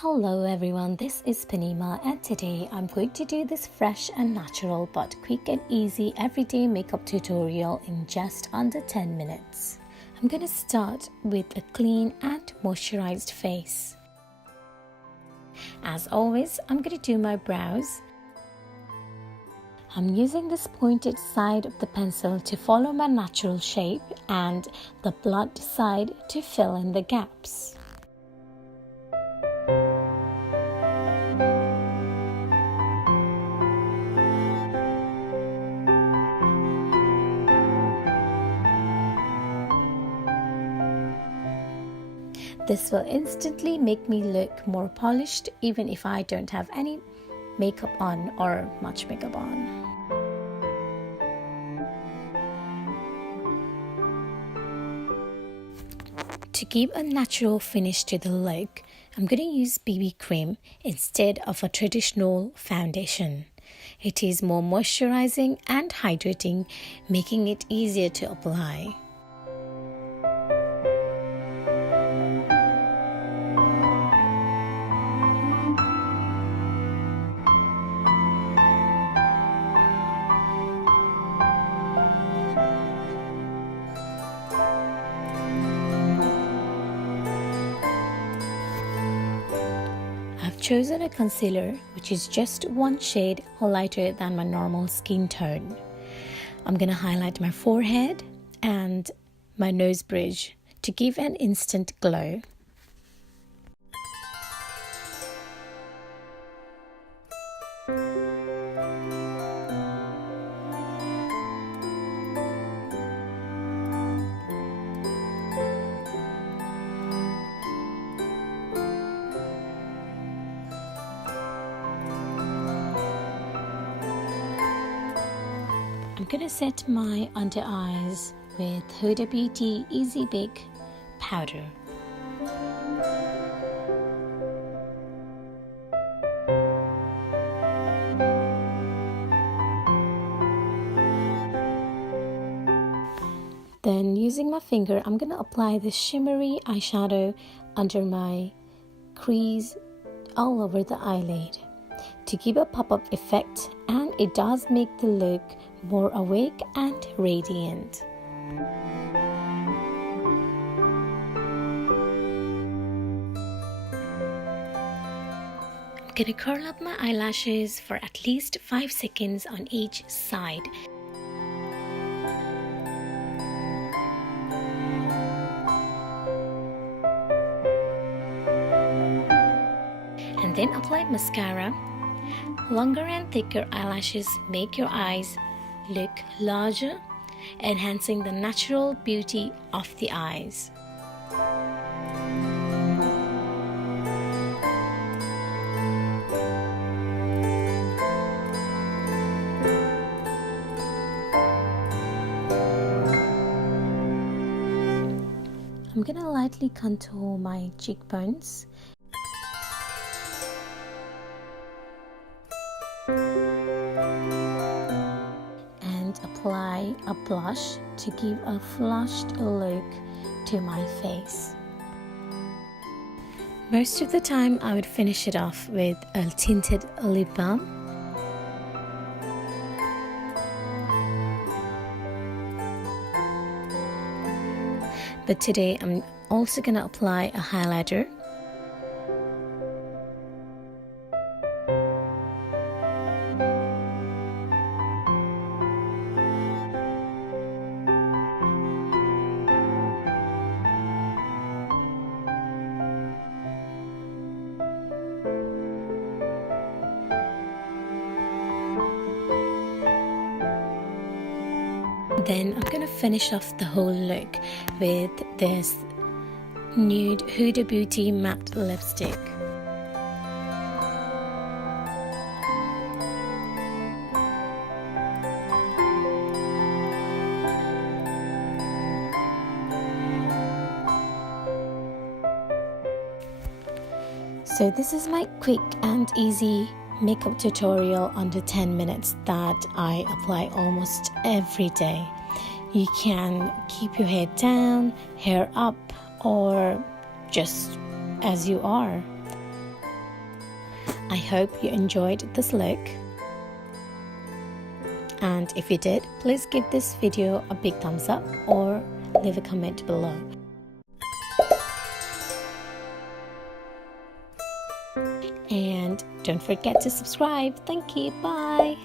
Hello everyone, this is Panima and today I'm going to do this fresh and natural but quick and easy everyday makeup tutorial in just under 10 minutes. I'm going to start with a clean and moisturized face. As always, I'm going to do my brows. I'm using this pointed side of the pencil to follow my natural shape and the blunt side to fill in the gaps. This will instantly make me look more polished even if I don't have any makeup on or much makeup on. To give a natural finish to the look, I'm going to use BB cream instead of a traditional foundation. It is more moisturizing and hydrating, making it easier to apply. I've chosen a concealer which is just one shade lighter than my normal skin tone. I'm going to highlight my forehead and my nose bridge to give an instant glow. I'm going to set my under eyes with Huda Beauty Easy Bake powder. Then using my finger, I'm going to apply this shimmery eyeshadow under my crease all over the eyelid to give a pop-up effect, and it does make the look more awake and radiant. I'm gonna curl up my eyelashes for at least 5 seconds on each side. And then apply mascara. Longer and thicker eyelashes make your eyes look larger, enhancing the natural beauty of the eyes. I'm gonna lightly contour my cheekbones. Apply a blush to give a flushed look to my face. Most of the time I would finish it off with a tinted lip balm. But today I'm also going to apply a highlighter. Then I'm going to finish off the whole look with this nude Huda Beauty matte lipstick. So this is my quick and easy makeup tutorial under 10 minutes that I apply almost every day. You can keep your head down, hair up, or just as you are. I hope you enjoyed this look. And if you did, please give this video a big thumbs up or leave a comment below. And don't forget to subscribe. Thank you. Bye.